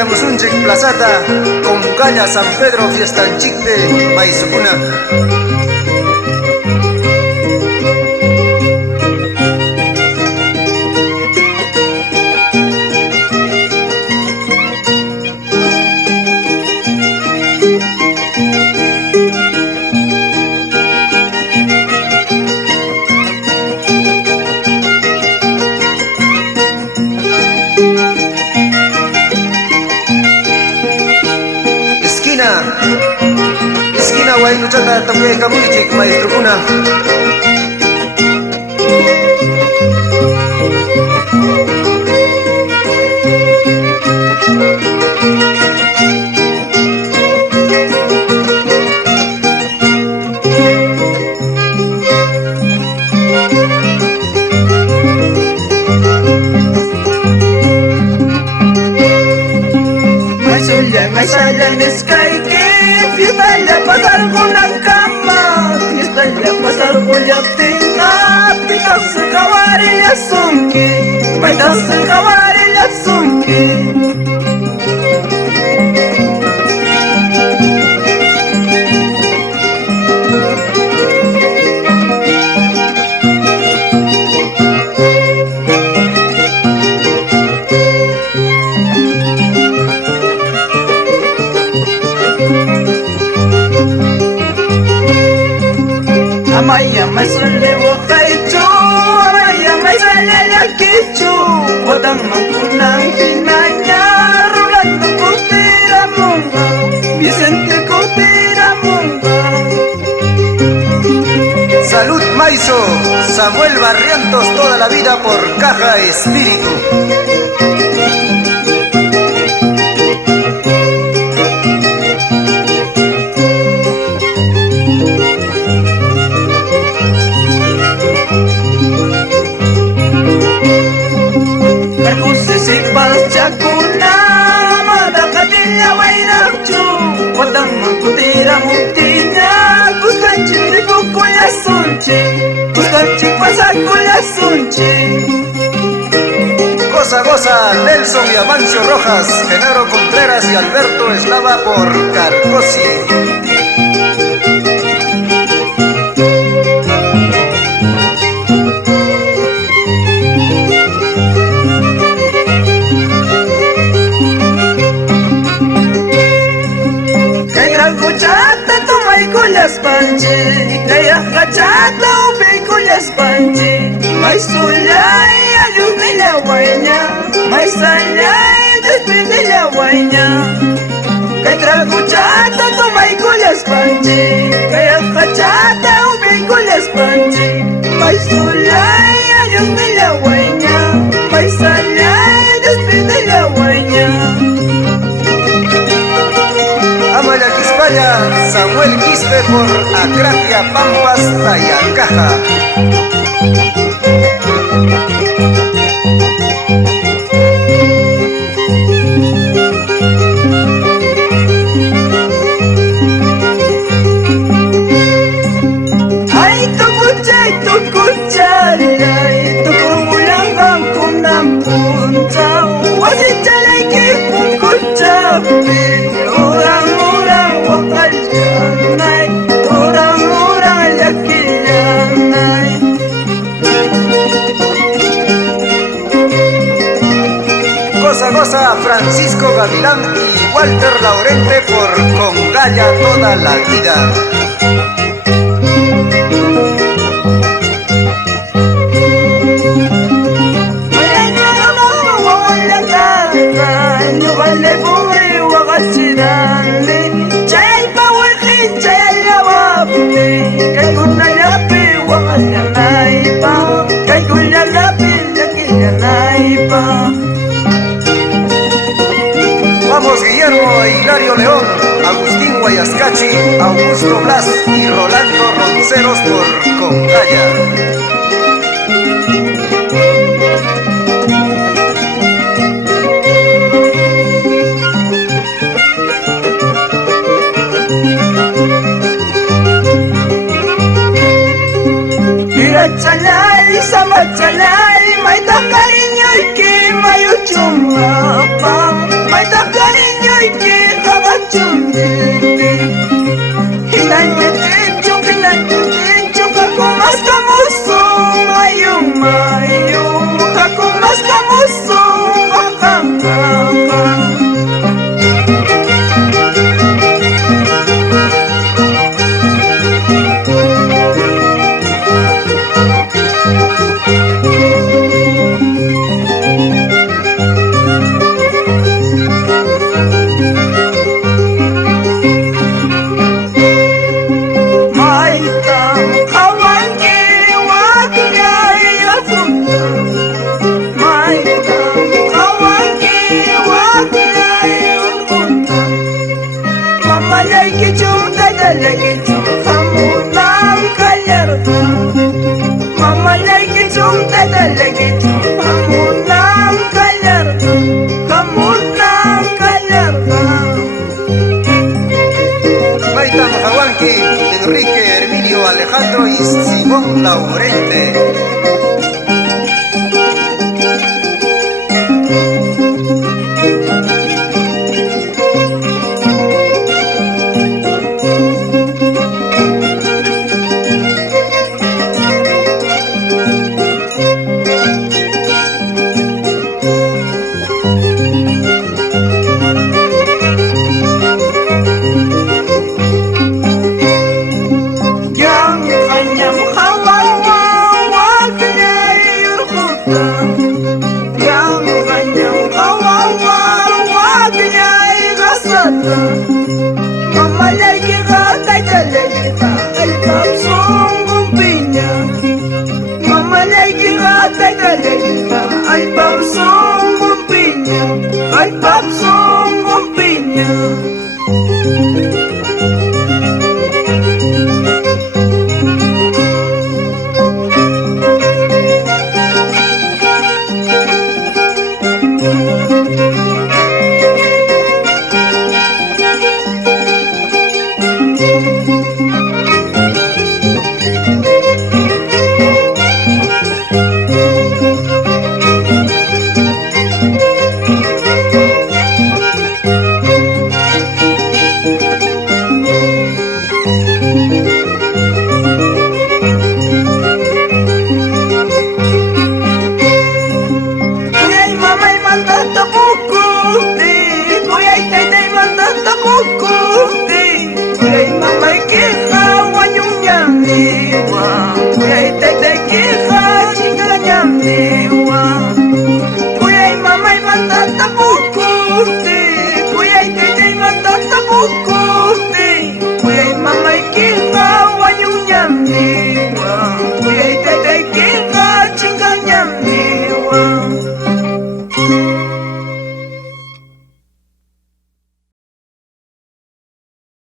Musunchik plazata, Concalla San Pedro Fiestanchikpe, Maizukuna. Esquina Huaynuchata también Camuichik, maestro Cuna. Maisaya miskaike, fiesta ya pasar con la cama, fiesta ya pasar con la tina, pitas kawari ya sunki, pitas kawari ya sunki. Amaya mai sulle wakaichu, amaya mai sale yakichu, wadang makunang hinanya, Rolando Cotera Monga, Vicente Cotera Monga. Salud Maizo, Samuel Barrientos, toda la vida por Caja Espíritu. Chakuna, Madakatilla, Wainachu, Watamakutira Mutinya, Kustanchi, Kukuya Sunchi, Kustanchi, Pasakuya Sunchi. Goza, goza, Nelson y Amancio Rojas, Genaro Contreras y Alberto Eslava por Carcosi. Panchi, kaya kachata ube kuyas panchi, may sulay ayun nilaway niya, may salay despide nilaway niya. Kay traguchata tumay kuyas panchi, kaya kachata ube kuyas panchi, may sulay ayun nilaway niya, may salay despide nilaway niya. Amaya Quispaya, Samuel Quispe por Acracia, Pampas, Tayacaja. Ay, tu cuchara, tu kurmulangang kunang punta, wasichalay kipong kuchapi. Goza, goza, Francisco Gavilán y Walter Laurente por Congalla toda la vida. Ay, Vizcaya. Chalay, sama chalay, may takarinyo iki mayo chumapang, may takarinyo iki kakachumiti. Hinanyatin chuk ako mas kamusong, mayong, ako mas kamusong, akang. Maitam Jahuanqui, Enrique Herminio Alejandro y Simón Laurente.